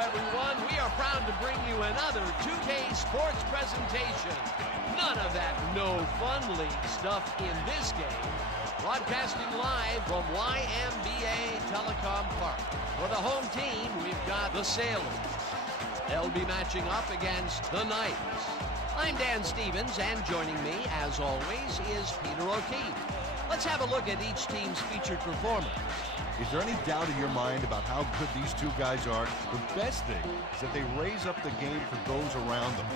everyone. We are proud to bring you another 2K Sports presentation. None of that no-fun league stuff in this game. Broadcasting live from YMBA Telecom Park. For the home team, we've got the Sailors. They'll be matching up against the Knights. I'm Dan Stevens, and joining me, as always, is Peter O'Keefe. Let's have a look at each team's featured performance. Is there any doubt in your mind about how good these two guys are? The best thing is that they raise up the game for those around them.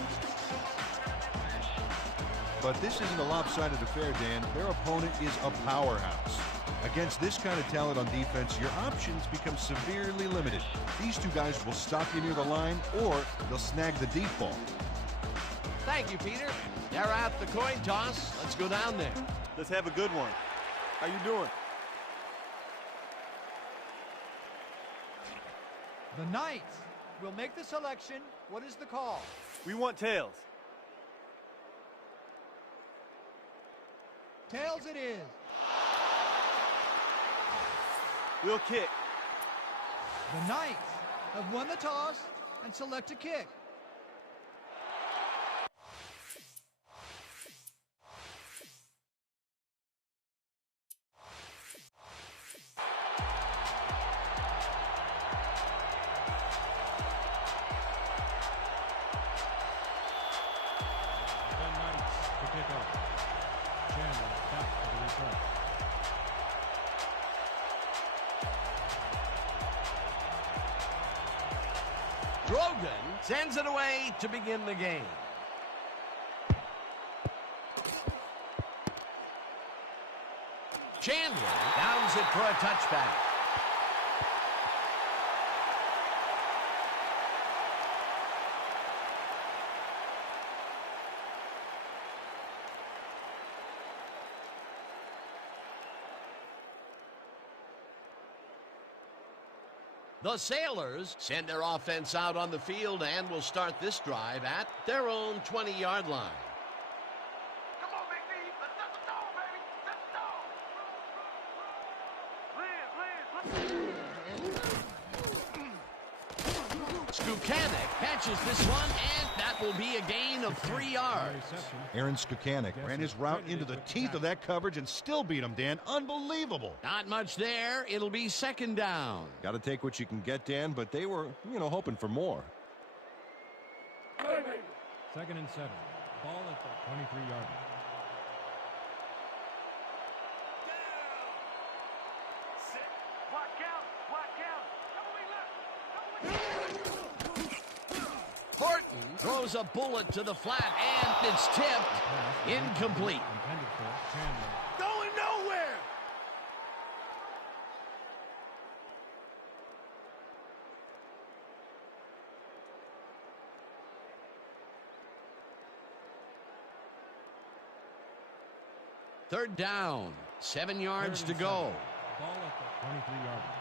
But this isn't a lopsided affair, Dan. Their opponent is a powerhouse. Against this kind of talent on defense, your options become severely limited. These two guys will stop you near the line, or they'll snag the deep ball. Thank you, Peter. They're at the coin toss. Let's go down there. Let's have a good one. How you doing? The Knights will make the selection. What is the call? We want tails. Tails it is. We'll kick. The Knights have won the toss and select a kick. Drogan sends it away to begin the game. Chandler downs it for a touchback. The Sailors send their offense out on the field and will start this drive at their own 20-yard line. Come on, Big D. Let's set the tone, baby. Set the tone. Skukanic catches this one, and that will be a gain of 3 yards. Aaron Skukanic ran his route into the teeth of that coverage and still beat him, Dan. Unbelievable. Not much there. It'll be second down. Got to take what you can get, Dan, but they were, hoping for more. 2nd and 7. Ball at the 23-yard line. Horton throws a bullet to the flat, and it's tipped. Incomplete. Going nowhere. Third down. 7 yards to go. Ball at the 23-yard line.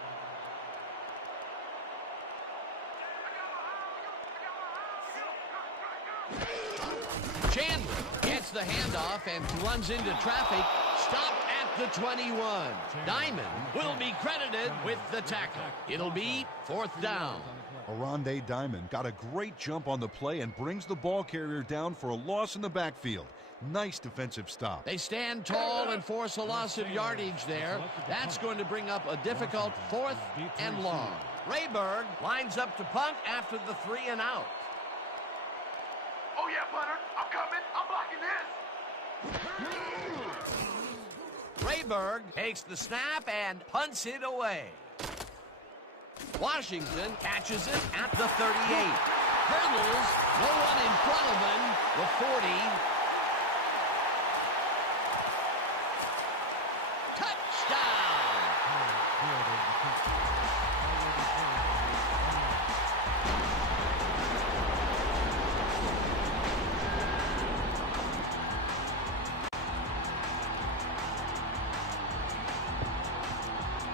Chandler gets the handoff and runs into traffic. Stopped at the 21. Diamond will be credited with the tackle. It'll be 4th down. Aronde Diamond got a great jump on the play and brings the ball carrier down for a loss in the backfield. Nice defensive stop. They stand tall and force a loss of yardage there. That's going to bring up a difficult 4th and long. Rayberg lines up to punt after the 3 and out. Oh yeah, punter. I'm coming. I'm blocking this. Rayberg takes the snap and punts it away. Washington catches it at the 38. Hurdles, no one in front of him. The 40. Touchdown!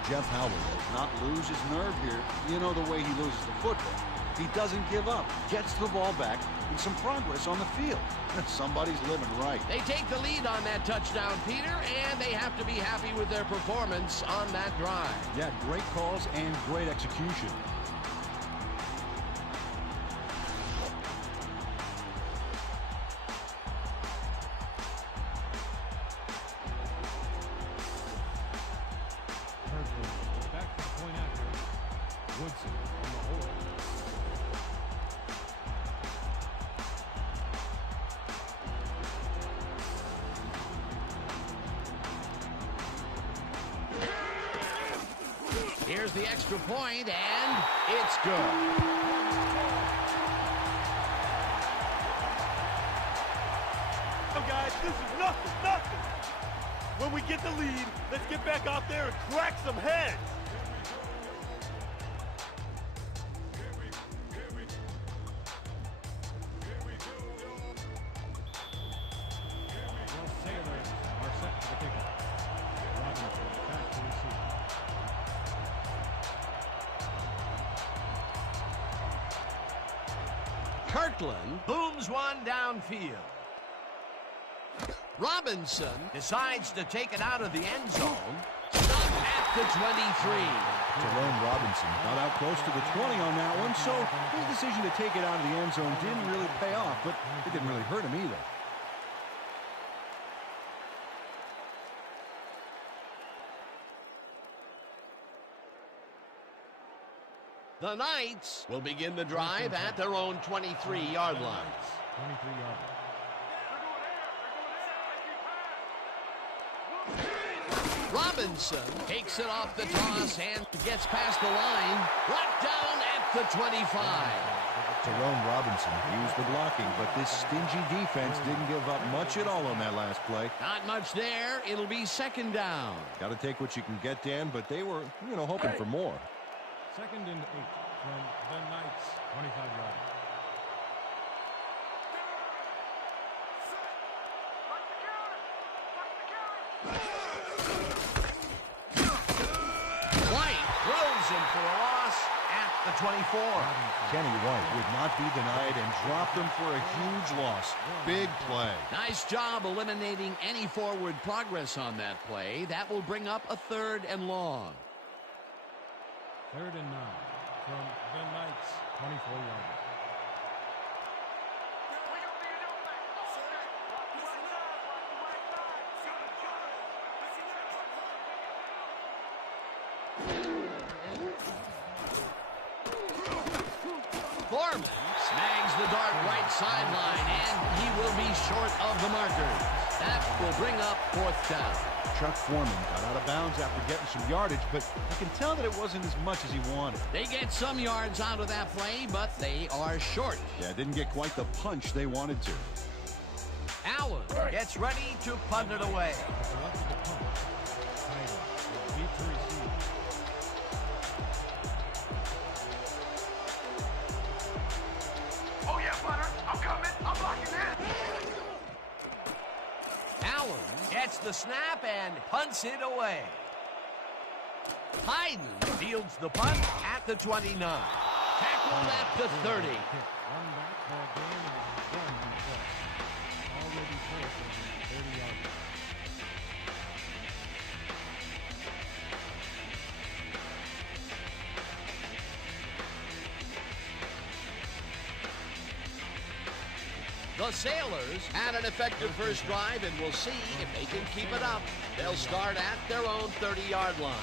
Jeff Howard does not lose his nerve here. You know the way he loses the football. He doesn't give up, gets the ball back, and some progress on the field. Somebody's living right. They take the lead on that touchdown, Peter, and they have to be happy with their performance on that drive. Yeah, great calls and great execution. Woodson on the hold. Here's the extra point, and it's good. Oh, guys, this is nothing. When we get the lead, let's get back out there and crack some heads. Los Sailors are set for the kickoff. Robinson back to receive. Kirkland booms one downfield. Robinson decides to take it out of the end zone. Stop at the 23. Jerome Robinson got out close to the 20 on that one, so his decision to take it out of the end zone didn't really pay off, but it didn't really hurt him either. The Knights will begin the drive at their own 23-yard line. 23-yard. Robinson takes it off the toss and gets past the line. Brought down at the 25. Jerome Robinson used the blocking, but this stingy defense didn't give up much at all on that last play. Not much there. It'll be second down. Got to take what you can get, Dan, but they were, hoping for more. 2nd and 8 from the Knights, 25-yard. White throws him for a loss at the 24. Kenny White would not be denied and dropped them for a huge loss. Big play. Nice job eliminating any forward progress on that play. That will bring up a 3rd and long. 3rd and 9 from the Knights, 24-yard. Foreman snags the dart right sideline, and he will be short of the marker. That will bring up 4th down. Chuck Foreman got out of bounds after getting some yardage, but you can tell that it wasn't as much as he wanted. They get some yards out of that play, but they are short. Yeah, didn't get quite the punch they wanted to. Allen gets ready to punt it away. Selected the punt. Title will be to receive. Oh, yeah, punter. I'm coming. I'm blocking this. Allen gets the snap and punts it away. Hayden fields the punt at the 29. Tackled at the 30. One back for a gain of 1 on the play. Already first on 30-yard. The Sailors had an effective first drive, and we'll see if they can keep it up. They'll start at their own 30-yard line.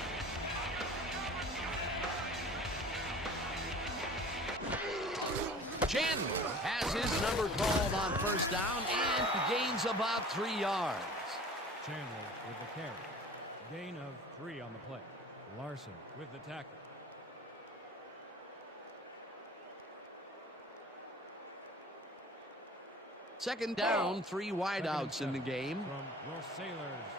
Chandler has his number called on first down and gains about 3 yards. Chandler with the carry. Gain of 3 on the play. Larson with the tackle. Second down, 3 wideouts in the game. From your Sailors.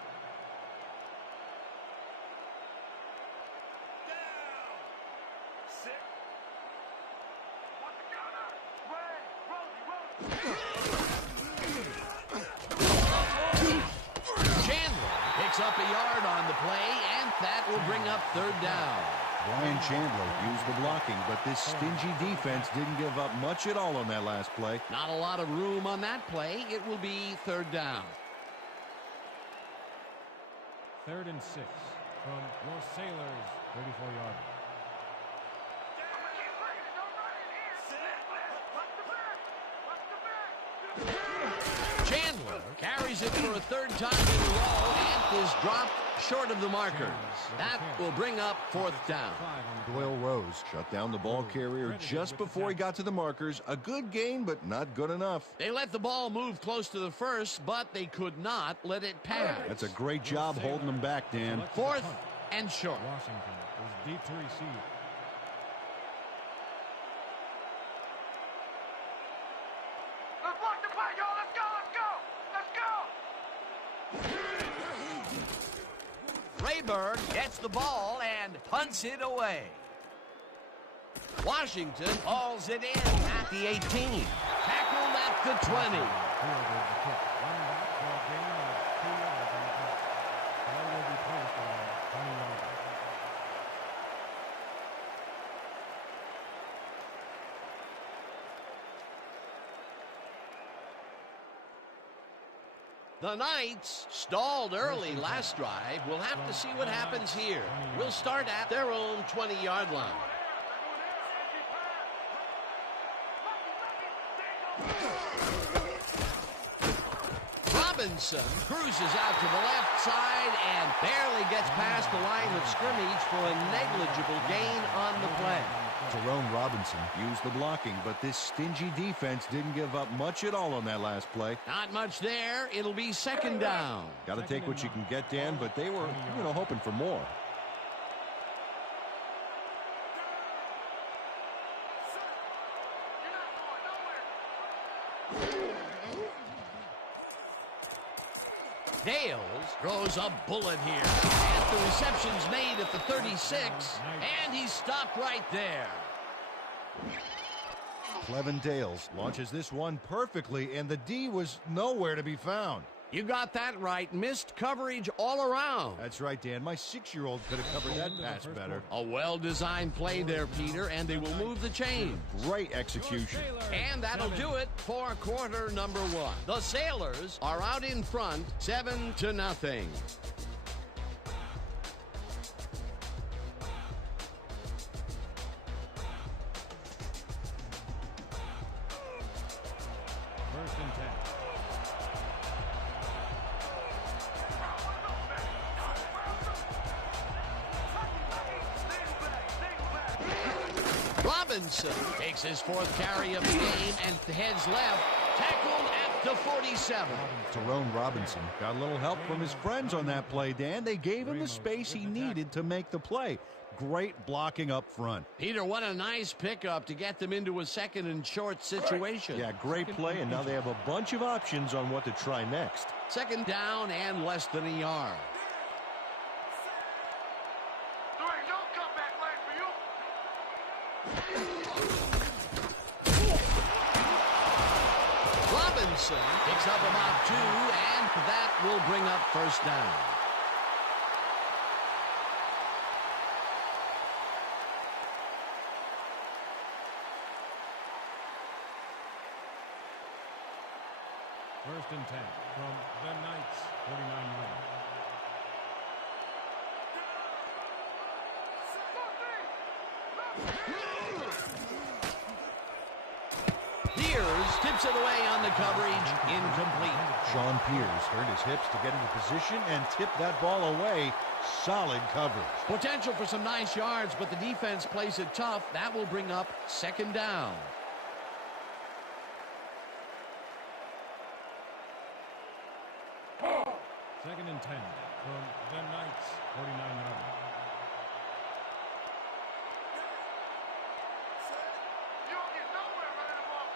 Chandler picks up a yard on the play, and that will bring up 3rd down. Brian Chandler used the blocking, but this stingy defense didn't give up much at all on that last play. Not a lot of room on that play. It will be 3rd down. 3rd and 6 from your Sailors, 34-yard. Chandler carries it for a 3rd time in a row and is dropped short of the markers. That will bring up 4th down. Doyle Rose shut down the ball carrier just before he got to the markers. A good gain, but not good enough. They let the ball move close to the first, but they could not let it pass. That's a great job holding them back, Dan. 4th and short. Washington is deep to receive. Let's block the play, y'all. Let's go, let's go. Rayburn gets the ball and punts it away. Washington hauls it in at the 18. Tackled at the 20. The Knights stalled early last drive. We'll have to see what happens here. We'll start at their own 20-yard line. Robinson cruises out to the left side and barely gets past the line of scrimmage for a negligible gain on the play. Jerome Robinson used the blocking, but this stingy defense didn't give up much at all on that last play. Not much there. It'll be 2nd down. Got to take what you can get, Dan, but they were, hoping for more. Dales throws a bullet here. And the reception's made at the 36, and he's stopped right there. Clevin Dales launches this one perfectly, and the D was nowhere to be found. You got that right. Missed coverage all around. That's right, Dan. My 6-year-old could have covered that pass better. A well-designed play there, Peter, and they will move the chain. Great execution. And that'll do it for quarter number 1. The Sailors are out in front, 7-0. First and 10. Robinson takes his 4th carry of the game and heads left, tackled at the 47. Jerome Robinson got a little help from his friends on that play, Dan. They gave him the space he needed to make the play. Great blocking up front. Peter, what a nice pickup to get them into a 2nd and short situation. Yeah, great play, and now they have a bunch of options on what to try next. 2nd down and less than a yard. There ain't no comeback line for you. Robinson picks up about 2, and that will bring up 1st down. First and 10 from the Knights, 49-yard. Piers tips it away on the coverage, incomplete. Sean Piers turned his hips to get into position and tipped that ball away. Solid coverage. Potential for some nice yards, but the defense plays it tough. That will bring up 2nd down. Second and 10 from the Knights, 49-yard. You don't get nowhere running the ball.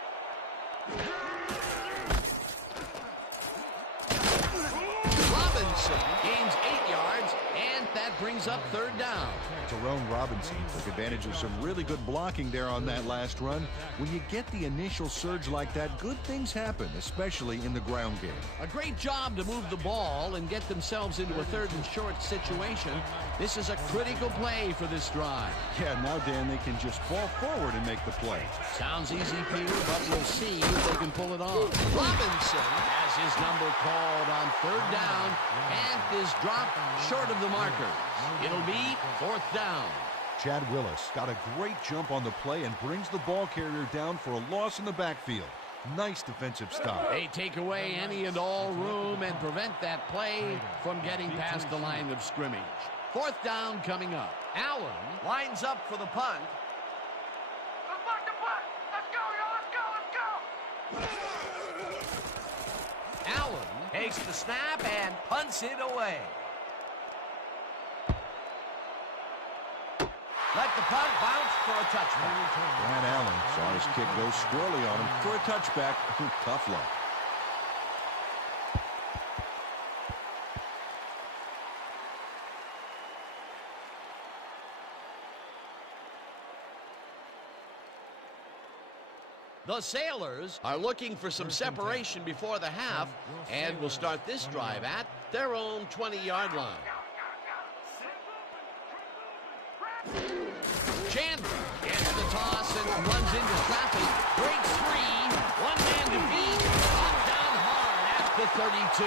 Robinson gains 8 yards, and that brings up 3rd down. Jerome Robinson took advantage of some really good blocking there on that last run. When you get the initial surge like that, good things happen, especially in the ground game. A great job to move the ball and get themselves into a 3rd and short situation. This is a critical play for this drive. Yeah, now, Dan, they can just fall forward and make the play. Sounds easy, Peter, but we'll see if they can pull it off. Robinson has his number called on 3rd down and is dropped short of the marker. It'll be 4th down. Chad Willis got a great jump on the play and brings the ball carrier down for a loss in the backfield. Nice defensive stop. They take away any and all room and prevent that play from getting past the line of scrimmage. Fourth down coming up. Allen lines up for the punt. Let's block the punt. Let's go, y'all. Let's go. Let's go. Allen takes the snap and punts it away. Let the punt bounce for a touchback. Brad Allen saw his kick go squirrely on him for a touchback. Tough luck. The Sailors are looking for some separation before the half and will start this drive at their own 20-yard line. Chandler gets the toss and runs into traffic. Breaks free. One man to beat. Knocked down hard at the 32.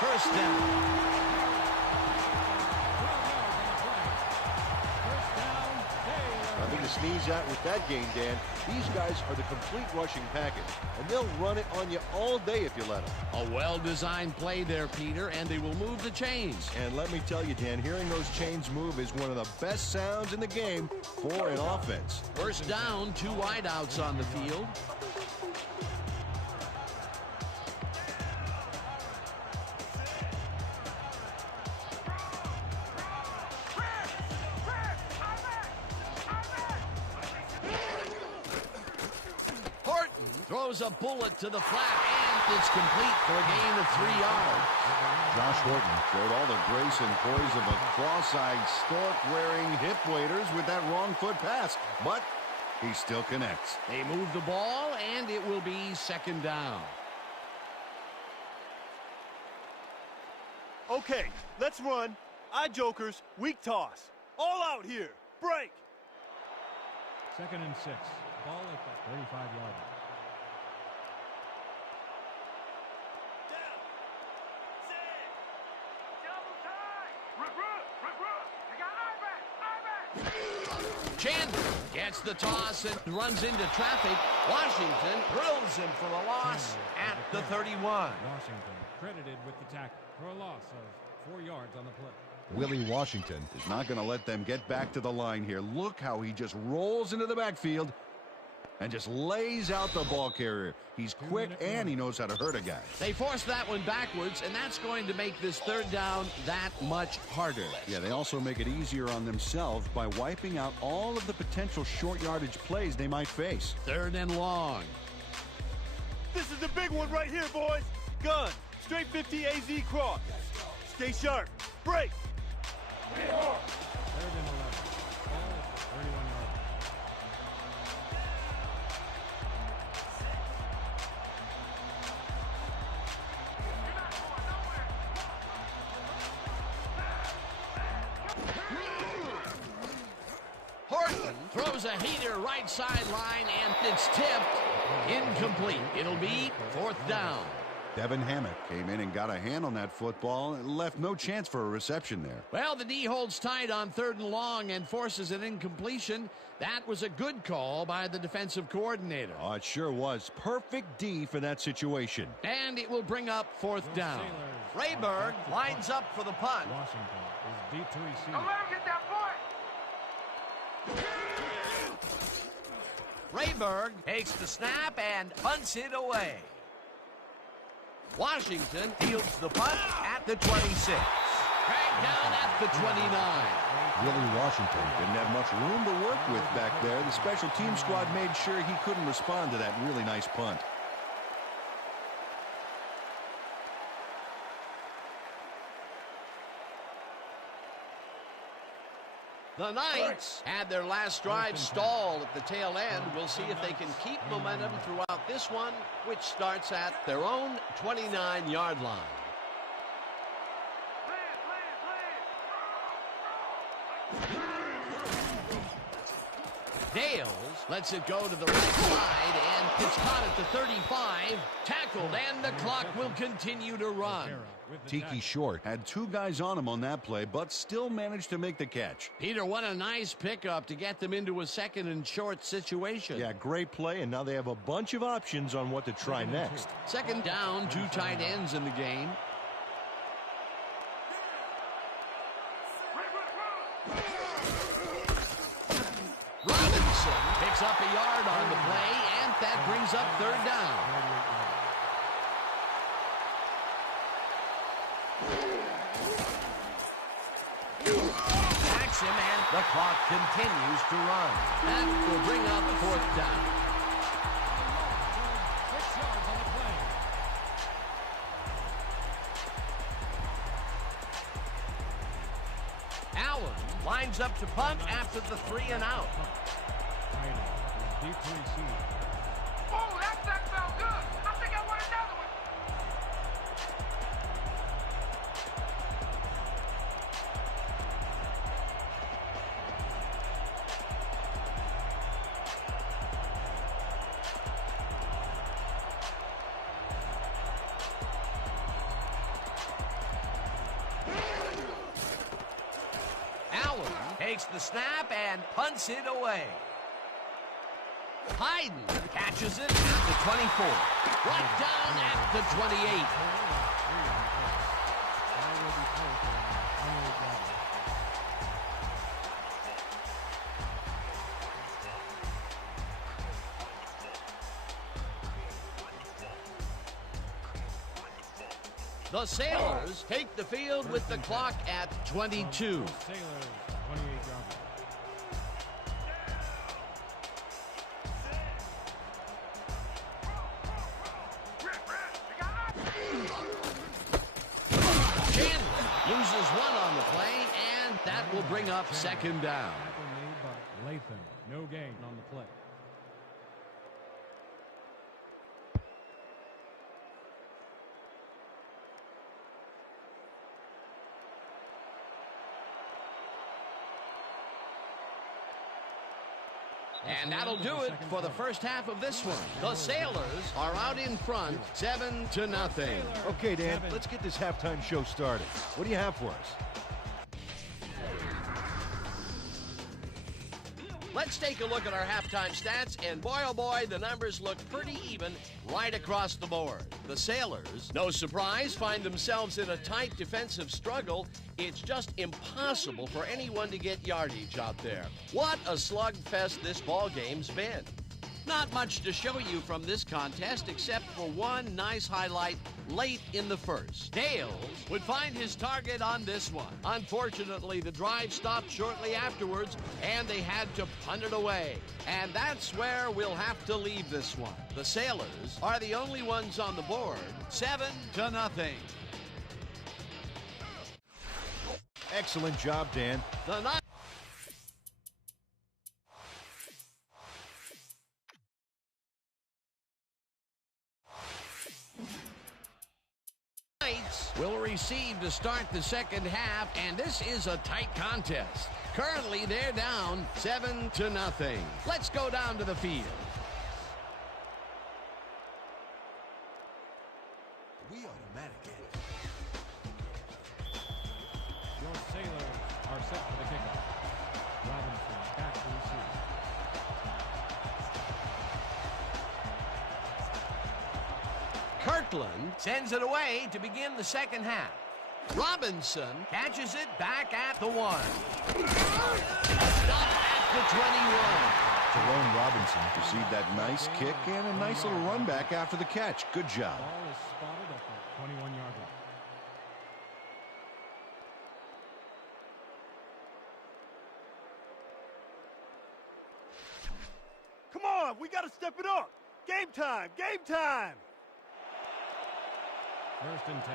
First down. Nothing to sneeze at with that game, Dan. These guys are the complete rushing package, and they'll run it on you all day if you let them. A well-designed play there, Peter, and they will move the chains. And let me tell you, Dan, hearing those chains move is one of the best sounds in the game for an offense. First down, 2 wideouts on the field. Throws a bullet to the flat, and it's complete for a gain of 3 yards. Josh Horton showed all the grace and poise of a cross-eyed stork wearing hip waders with that wrong foot pass, but he still connects. They move the ball, and it will be second down. Okay, let's run. Eye jokers, weak toss. All out here. Break. 2nd and 6. Ball at the 35-yard line. Chandler gets the toss and runs into traffic. Washington drills him for a loss at the 31. Washington credited with the tackle for a loss of 4 yards on the play. Willie Washington is not going to let them get back to the line here. Look how he just rolls into the backfield and just lays out the ball carrier. He's quick and he knows how to hurt a guy. They force that one backwards, and that's going to make this third down that much harder. Yeah, they also make it easier on themselves by wiping out all of the potential short yardage plays they might face. 3rd and long. This is the big one right here, boys. Gun. Straight 50 AZ cross. Stay sharp. Break. 3rd and 11. Ball at the 31-yard line. Horton throws a heater right sideline, and it's tipped. Incomplete. It'll be 4th down. Devin Hammett came in and got a hand on that football and left no chance for a reception there. Well, the D holds tight on 3rd and long and forces an incompletion. That was a good call by the defensive coordinator. Oh, it sure was. Perfect D for that situation. And it will bring up 4th down. Rayburg lines up for the punt. Washington is deep to receive. Don't let him get that point. Rayburg takes the snap and punts it away. Washington fields the punt at the 26. Dragged down at the 29. Willie Washington didn't have much room to work with back there. The special team squad made sure he couldn't respond to that really nice punt. The Knights had their last drive stalled at the tail end. We'll see if they can keep momentum throughout this one, which starts at their own 29-yard line. Dales Lets it go to the right side, and it's caught at the 35. Tackled, and the clock will continue to run. Tiki Short had two guys on him on that play, but still managed to make the catch. Peter, what a nice pickup to get them into a second and short situation. Yeah, great play, and now they have a bunch of options on what to try next. Second down, two tight ends in the game. Robinson picks up a yard on the play, and that brings up third down. Backs him, and the clock continues to run. That will bring up fourth down. 6 yards on the play. Allen lines up to punt after the 3 and out. Tight end is deep to receive. Oh, that felt good. I think I want another one. Allen takes the snap and punts it away. Hayden catches it at the 24. Brought down at the 28. The Sailors take the field with the clock at 22. Sailors, 28-yarder. Chandler loses one on the play, and that will bring up second down. Tackle made by Latham. No gain on the play. And that'll do it for the first half of this one. The Sailors are out in front, 7-0. Okay, Dan, let's get this halftime show started. What do you have for us? Let's take a look at our halftime stats, and boy, oh boy, the numbers look pretty even right across the board. The Sailors, no surprise, find themselves in a tight defensive struggle. It's just impossible for anyone to get yardage out there. What a slugfest this ball game's been. Not much to show you from this contest except for one nice highlight late in the first. Dales would find his target on this one. Unfortunately, the drive stopped shortly afterwards, and they had to punt it away. And that's where we'll have to leave this one. The Sailors are the only ones on the board, 7-0. Excellent job, Dan. The Knights will receive to start the second half, and this is a tight contest. Currently, they're down 7-0. Let's go down to the field. We automatic it. Your Sailors are set for the kickoff. Robinson back to receive. Kirkland sends it away to begin the second half. Robinson catches it back at the 1. Stop at the 21. Jerome Robinson received that nice kick and a nice little run back after the catch. Good job. Ball is spotted at the 21-yard line. Come on, we got to step it up. Game time, game time. 1st and 10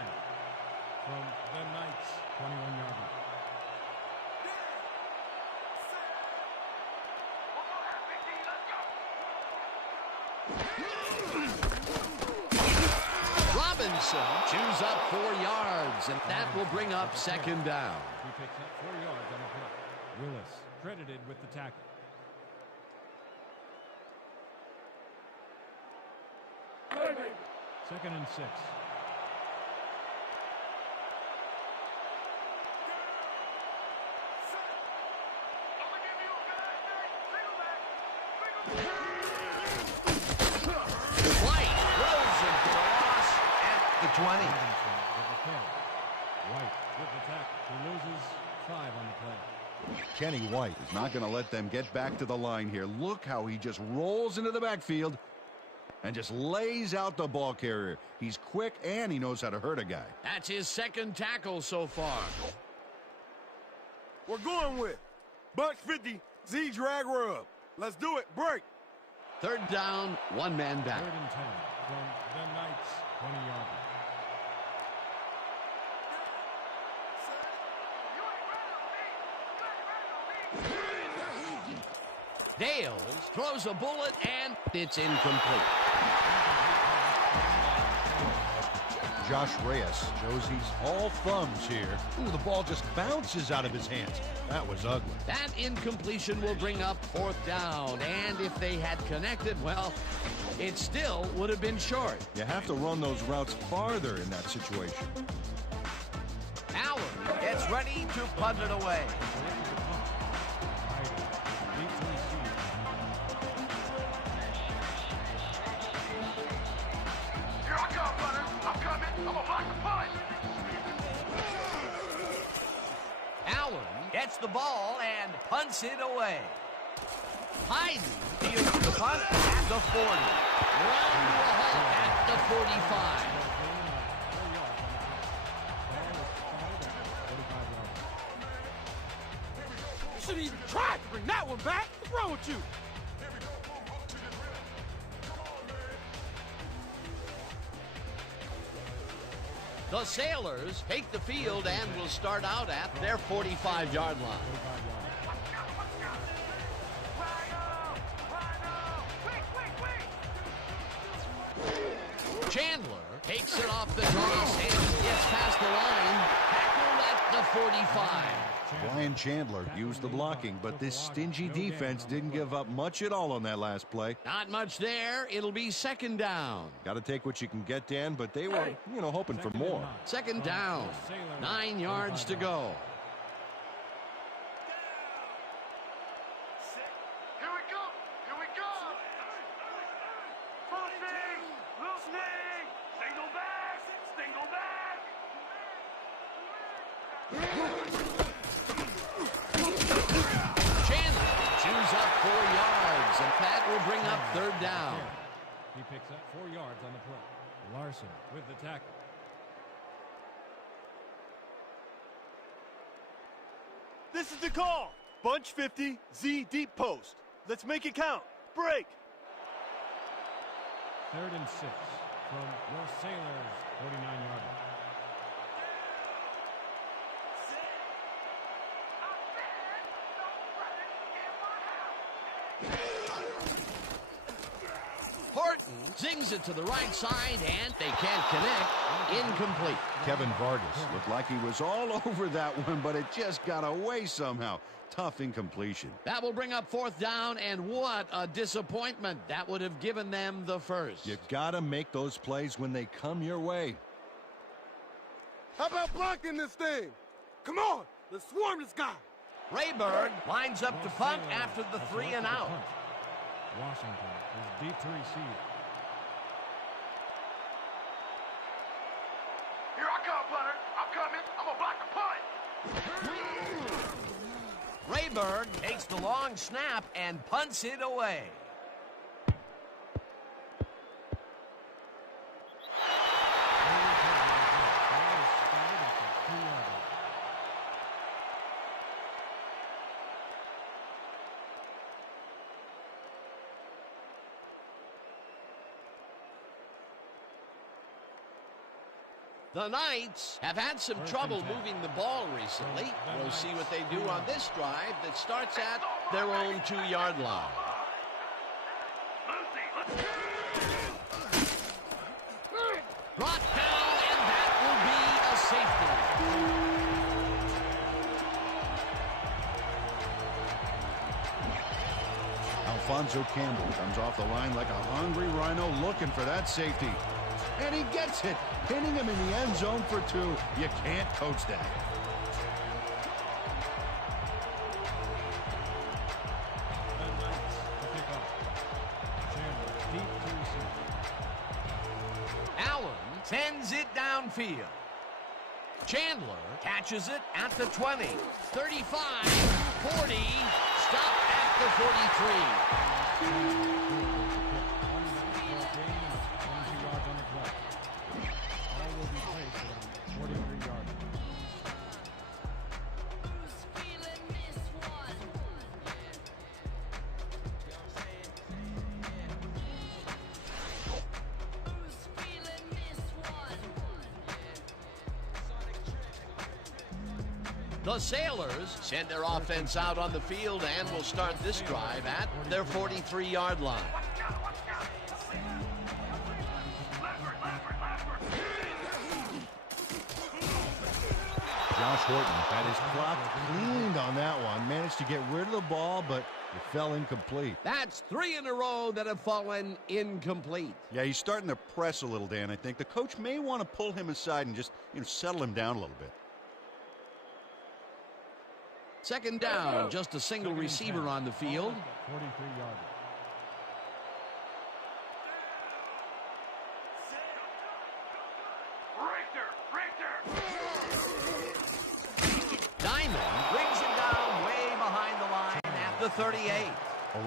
from the Knights, 21-yard line. Robinson chews up 4 yards, and that will bring up second down. He picks up 4 yards on the play. Willis credited with the tackle. Second and 6. White throws him for a loss at the 20. With the catch. White with the tackle. He loses 5 on the play. Kenny White is not going to let them get back to the line here. Look how he just rolls into the backfield and just lays out the ball carrier. He's quick and he knows how to hurt a guy. That's his second tackle so far. We're going with bunch 50, Z drag rub. Let's do it. Break. Third down, one man back. Third and 10 from the Knights' 20-yard line. Dales throws a bullet and it's incomplete. Josh Reyes shows he's all thumbs here. Ooh, the ball just bounces out of his hands. That was ugly. That incompletion will bring up fourth down, and if they had connected, well, it still would have been short. You have to run those routes farther in that situation. Allen gets ready to punt it away. Here I come, Butter. I'm coming. I'm gonna block the punt. Allen gets the ball and punts it away. Hayden deals the punt at the 40. Run to a halt at the 45. You shouldn't even try to bring that one back. What's wrong with you? The Sailors take the field and will start out at their 45-yard line. Chandler takes it off the cross and gets past the line. Tackled at the 45. Brian Chandler used the blocking, but this stingy defense didn't give up much at all on that last play. Not much there. It'll be second down. Got to take what you can get, Dan, but they were, hoping for more. Second down. 9 yards to go. Here we go. Here we go. Full sting. Little sting. Single back. Single back. Chandler chews up 4 yards, and that will bring up third down. He picks up 4 yards on the play. Larson with the tackle. This is the call. Bunch 50, Z deep post. Let's make it count. Break. Third and 6 from your Sailors' 49-yard line. Horton zings it to the right side, and they can't connect. Incomplete. Kevin Vargas looked like he was all over that one, but it just got away somehow. Tough incompletion. That will bring up fourth down, and what a disappointment. That would have given them the first. You got to make those plays when they come your way. How about blocking this thing? Come on. Let's swarm this guy. Rayburn lines up to punt after the 3 and out. Washington is deep to receive. Here I come, Butter. I'm coming. I'm gonna block the punt. Rayburn takes the long snap and punts it away. The Knights have had some trouble moving the ball recently. We'll see what they do on this drive that starts at their own 2-yard line. Brought down, and that will be a safety. How Alfonso Campbell comes off the line like a hungry rhino looking for that safety. And he gets it, pinning him in the end zone for 2. You can't coach that. The Knights to kick off. Chandler deep to receive. Allen sends it downfield. Chandler catches it at the 20, 35, 40, stop at the 43. The Sailors send their offense out on the field and will start this drive at their 43-yard line. Josh Horton had his clock cleaned on that one. Managed to get rid of the ball, but it fell incomplete. That's 3 in a row that have fallen incomplete. Yeah, he's starting to press a little, Dan. I think the coach may want to pull him aside and just settle him down a little bit. Second down, just a single receiver on the field. 43-yard. Diamond brings him down way behind the line at the 38.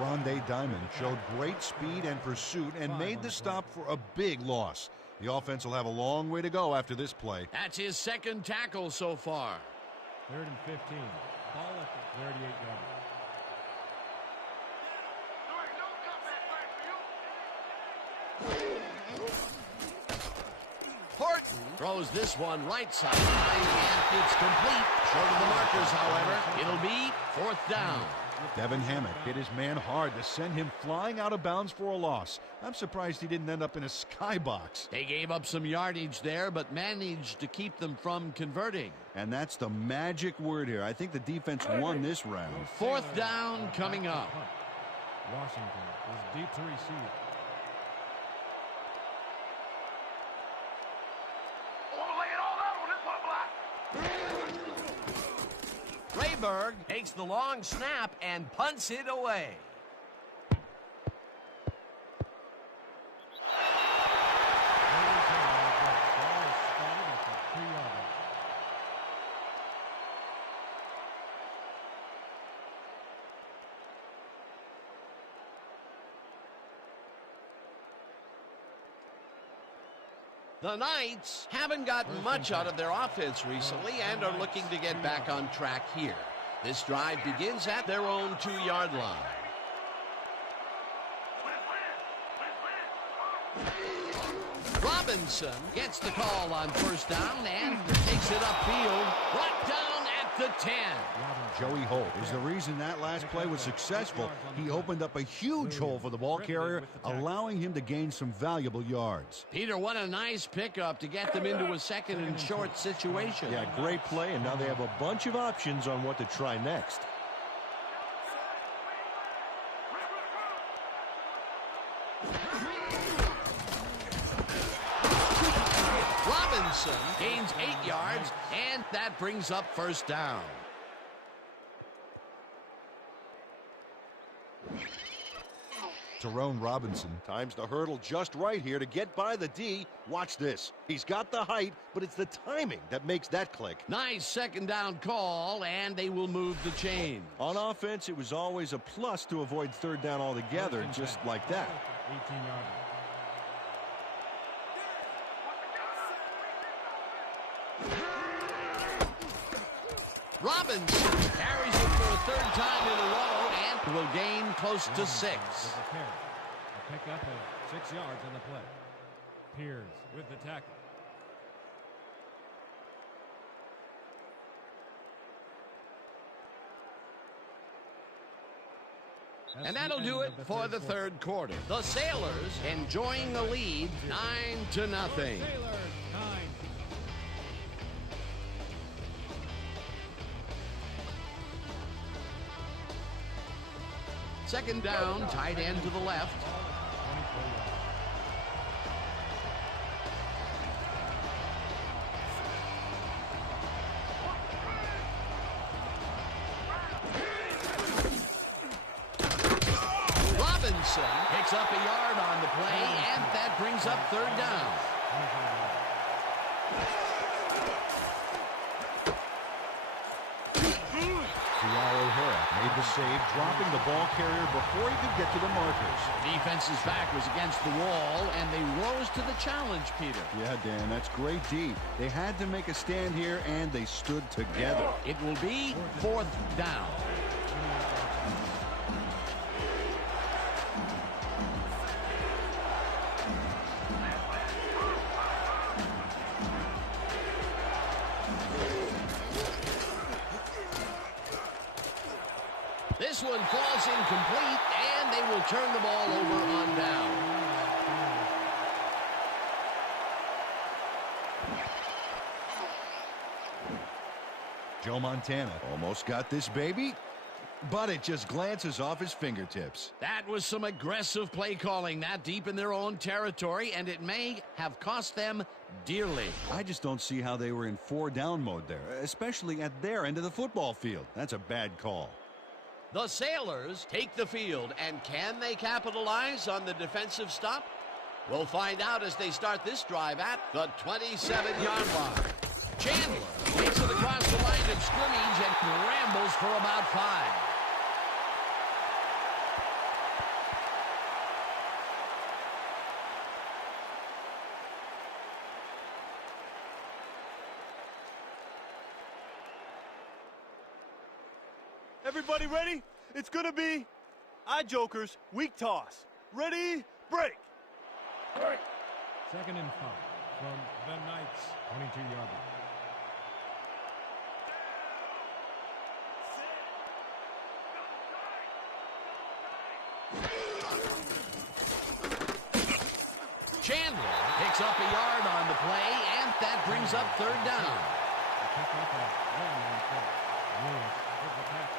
Oronde Diamond showed great speed and pursuit and made the stop for a big loss. The offense will have a long way to go after this play. That's his second tackle so far. 3rd and 15. Ball at the 38-yard. Horton throws this one right side, and it's complete. Short of the markers, however. It'll be 4th down. Devin Hammock hit his man hard to send him flying out of bounds for a loss. I'm surprised he didn't end up in a skybox. They gave up some yardage there, but managed to keep them from converting. And that's the magic word here. I think the defense won this round. 4th down coming up. Washington is deep to receive. Rayberg takes the long snap and punts it away. The Knights haven't gotten much out of their offense recently and are looking to get back on track here. This drive begins at their own 2-yard line. Robinson gets the call on 1st down and takes it upfield, brought down at the 10. Joey Holt is the reason that last play was successful. He opened up a huge hole for the ball carrier, allowing him to gain some valuable yards. Peter, what a nice pickup to get them into a 2nd and short situation. Yeah, great play, and now they have a bunch of options on what to try next. Robinson gains 8 yards, and that brings up 1st down. Tyrone Robinson Times the hurdle just right here to get by the D. Watch this. He's got the height, but it's the timing that makes that click. Nice 2nd down call, and they will move the chain. On offense, it was always a plus to avoid 3rd down altogether, just like that. 18-yard. Robinson carries it for a 3rd time in a row and will gain close to 6. With a carry. A pickup of 6 yards on the play. Pierce with the tackle. And that'll do it for the 3rd quarter. The Sailors enjoying the lead 9-0. Sailors 9. Second down, tight end to the left. Robinson picks up a yard on the play, and that brings up third down. Made the save, dropping the ball carrier before he could get to the markers. Defense's back was against the wall, and they rose to the challenge, Peter. Yeah, Dan, that's great D. They had to make a stand here, and they stood together. It will be fourth down. This one falls incomplete, and they will turn the ball over on down. Joe Montana almost got this baby, but it just glances off his fingertips. That was some aggressive play calling that deep in their own territory, and it may have cost them dearly. I just don't see how they were in 4-down mode there, especially at their end of the football field. That's a bad call. The Sailors take the field, and can they capitalize on the defensive stop? We'll find out as they start this drive at the 27-yard line. Chandler takes it across the line of scrimmage and rambles for about 5. Everybody ready? It's gonna be eye jokers, weak toss. Ready, break. Second and 5 from the Knights, 22-yard line. Chandler picks up a yard on the play, and that brings up third down. Pick up a 1 on Lewis with the tackle.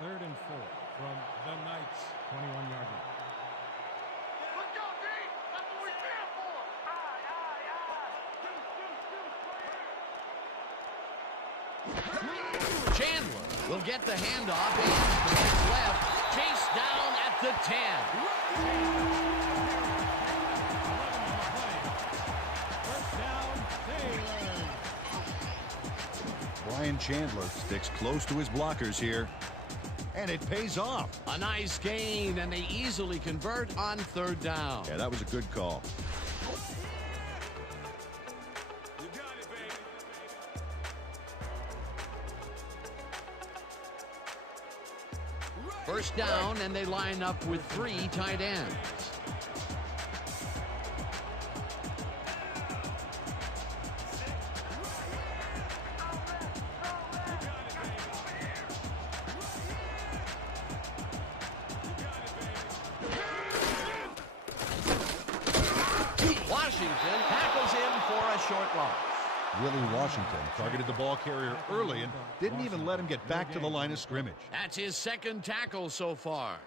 Third and 4 from the Knights, 21-yard line. Let's go, D! That's what we're here for! Aye, aye, aye! Chandler will get the handoff, and it's left, chased down at the 10. First down, Taylor. Brian Chandler sticks close to his blockers here, and it pays off. A nice gain, and they easily convert on third down. Yeah, that was a good call. First down, and they line up with 3 tight ends. Washington tackles him for a short loss. Willie Washington targeted the ball carrier early and didn't even let him get back to the line of scrimmage. That's his second tackle so far.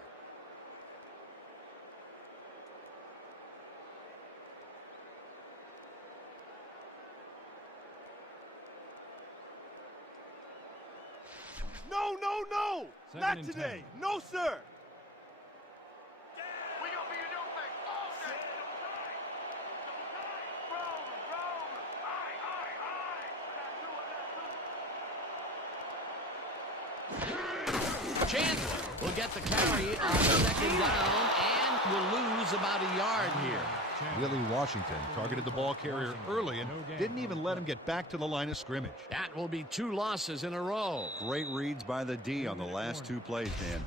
No, no, no! Second Not and today! 10. No, sir! We gonna be a new thing all day! Roll, roll! Aye, aye, aye! Chandler will get the carry on second down and will lose about a yard here. Willie Washington targeted the ball carrier early and didn't even let him get back to the line of scrimmage. That will be 2 losses in a row. Great reads by the D on the last 2 plays, Dan.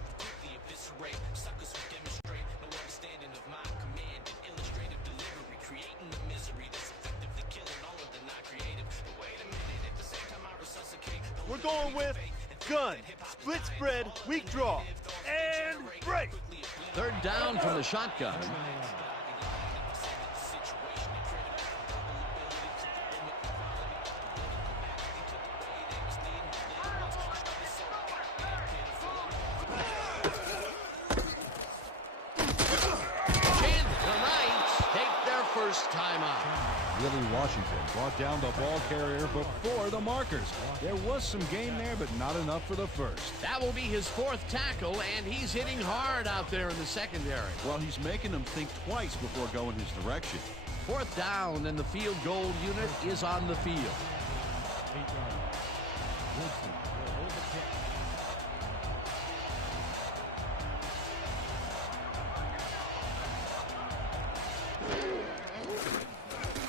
We're going with gun, split spread, weak draw, and break. Third down from the shotgun. Willie Washington brought down the ball carrier before the markers. There was some gain there, but not enough for the first. That will be his fourth tackle, and he's hitting hard out there in the secondary. Well, he's making them think twice before going his direction. Fourth down, and the field goal unit is on the field. 8 yards. Woodson will hold the kick.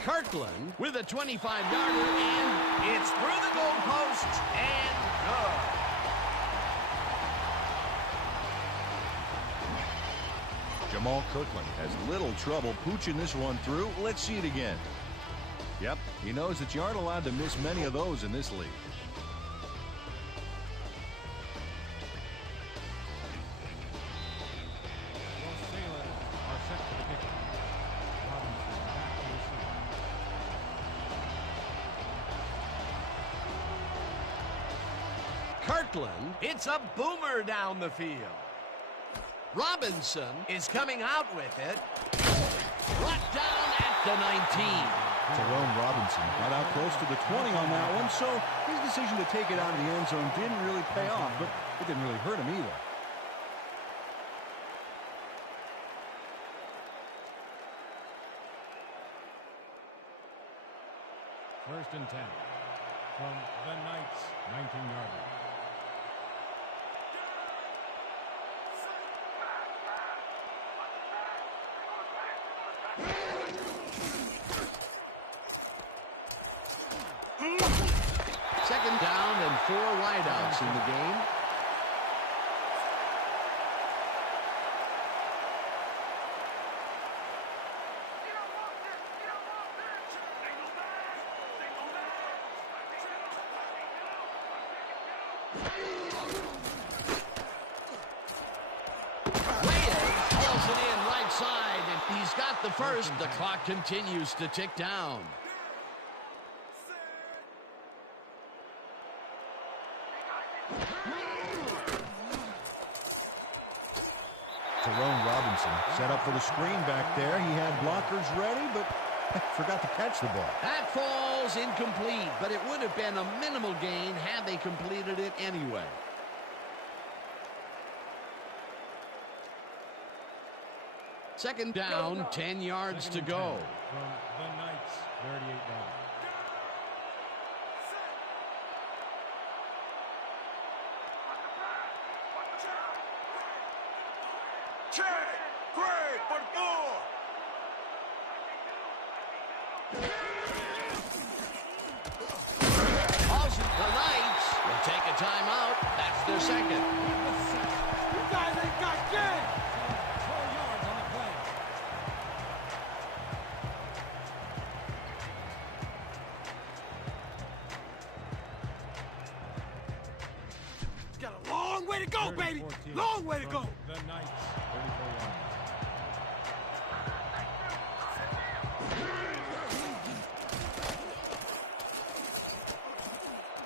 Kirkland with a 25-yarder, and it's through the goalpost and good. Jamal Kirkland has little trouble pooching this one through. Let's see it again. Yep, he knows that you aren't allowed to miss many of those in this league. Los Sailors are set for the kick. Robinson back to receive. Kirkland, it's a boomer down the field. Robinson is coming out with it. Brought down at the 19. Tyrone Robinson got out close to the 20 on that one, so his decision to take it out of the end zone didn't really pay off, but it didn't really hurt him either. First and 10 from the Knights, 19-yarder. Second down and 4 wideouts in the game. Calls it in right side, and he's got the first. The clock continues to tick down. Tyrone Robinson set up for the screen back there. He had blockers ready, but forgot to catch the ball. That falls incomplete, but it would have been a minimal gain had they completed it anyway. Second down, 10 yards to go. From the Knights, 38 yards. Check! Great! For 4! Also, the Knights will take a timeout. That's their second. You guys ain't got game! 4 yards on the play. It's got a long way to go, baby! 14 Long way to from go! The Knights, 34 yards.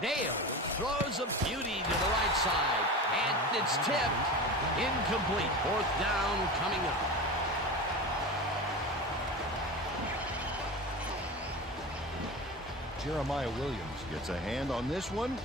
Dale throws a beauty to the right side, and it's tipped. Incomplete. Fourth down coming up. Jeremiah Williams gets a hand on this one.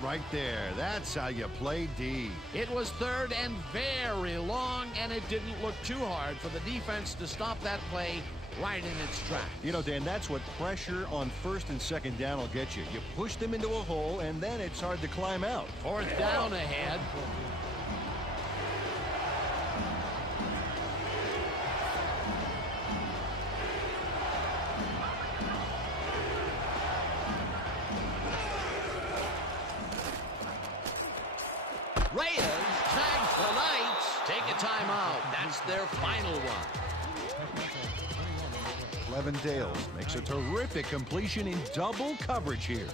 Right there. That's how you play D. It was third and very long, and it didn't look too hard for the defense to stop that play right in its tracks. You know, Dan, that's what pressure on first and second down will get you. You push them into a hole, and then it's hard to climb out. Fourth down ahead. Reyes tags the Knights. Take a timeout. That's their final one. Clevin Dales makes a terrific completion in double coverage here.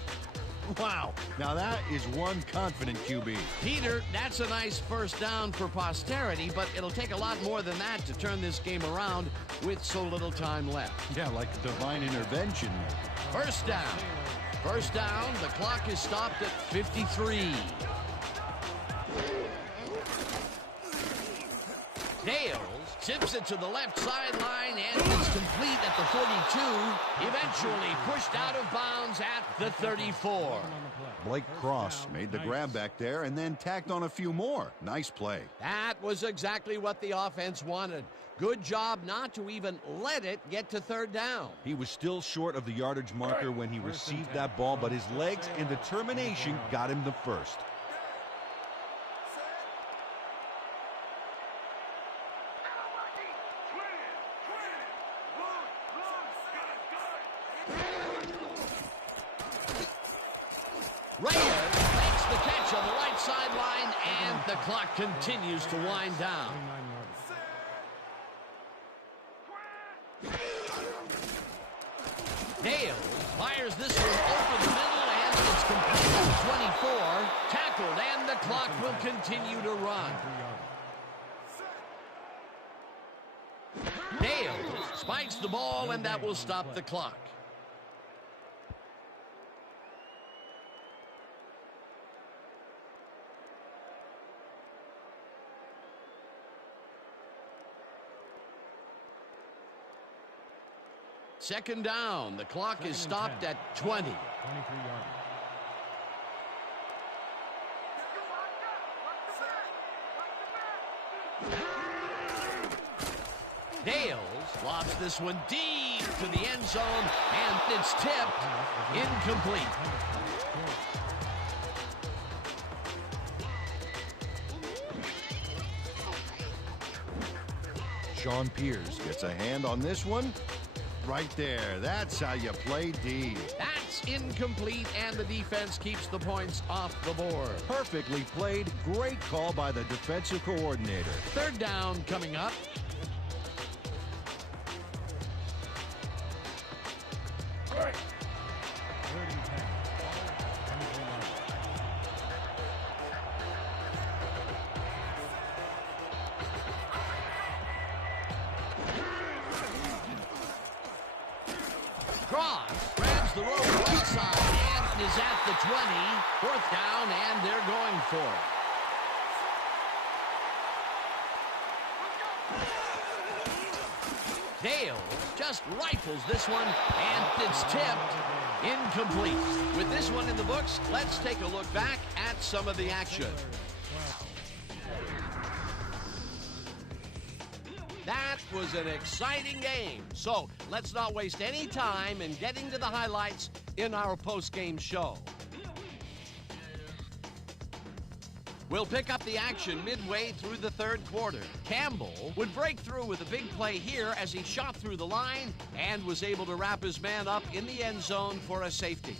Wow. Now that is one confident QB. Peter, that's a nice first down for posterity, but it'll take a lot more than that to turn this game around with so little time left. Yeah, like divine intervention. First down. First down. The clock is stopped at 53. Dales Tips it to the left sideline, and it's complete at the 42. Eventually pushed out of bounds at the 34. Blake Cross made the grab back there and then tacked on a few more. Nice play. That was exactly what the offense wanted. Good job not to even let it get to third down. He was still short of the yardage marker when he received that ball, but his legs and determination got him the first. Reyes makes the catch on the right sideline, and the clock continues to wind down. Dale fires this one over the middle, and it's complete at 24. Tackled, and the clock will continue to run. Dale spikes the ball, and that will stop the clock. Second down. The clock is stopped at 20. 23 yards. Dales lobs this one deep to the end zone, and it's tipped. Incomplete. Sean Pierce gets a hand on this one. Right there. That's how you play D. That's incomplete, and the defense keeps the points off the board. Perfectly played. Great call by the defensive coordinator. Third down coming up. Cross grabs the rope right side and is at the 20. Fourth down, and they're going for it. Dale just rifles this one, and it's tipped. Incomplete. With this one in the books, let's take a look back at some of the action. That was an exciting game. So let's not waste any time in getting to the highlights in our post-game show. We'll pick up the action midway through the third quarter. Campbell would break through with a big play here as he shot through the line and was able to wrap his man up in the end zone for a safety.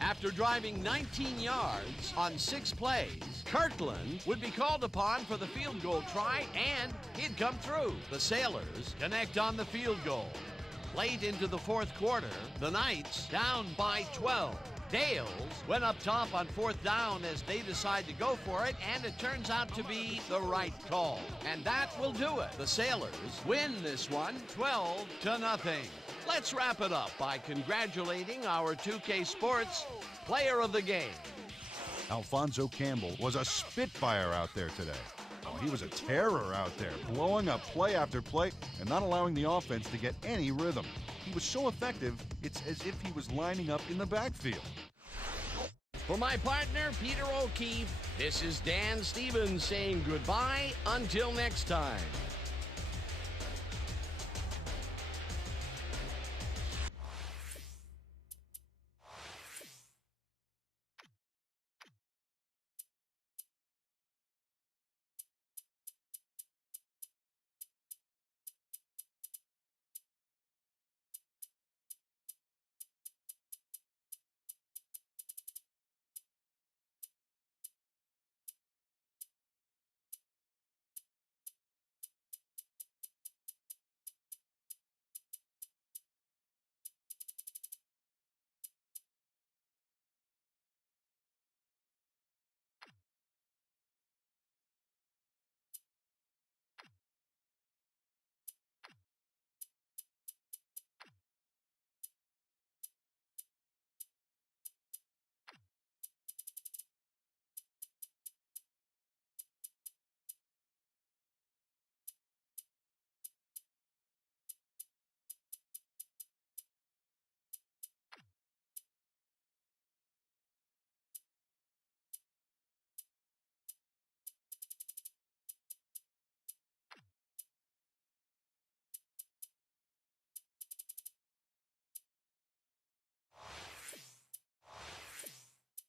After driving 19 yards on 6 plays, Kirkland would be called upon for the field goal try, and he'd come through. The Sailors connect on the field goal. Late into the fourth quarter, the Knights down by 12. Dales went up top on fourth down as they decide to go for it, and it turns out to be the right call. And that will do it. The Sailors win this one 12-0. Let's wrap it up by congratulating our 2K Sports player of the game. Alfonso Campbell was a spitfire out there today. Oh, he was a terror out there, blowing up play after play and not allowing the offense to get any rhythm. He was so effective, it's as if he was lining up in the backfield. For my partner, Peter O'Keefe, this is Dan Stevens saying goodbye until next time.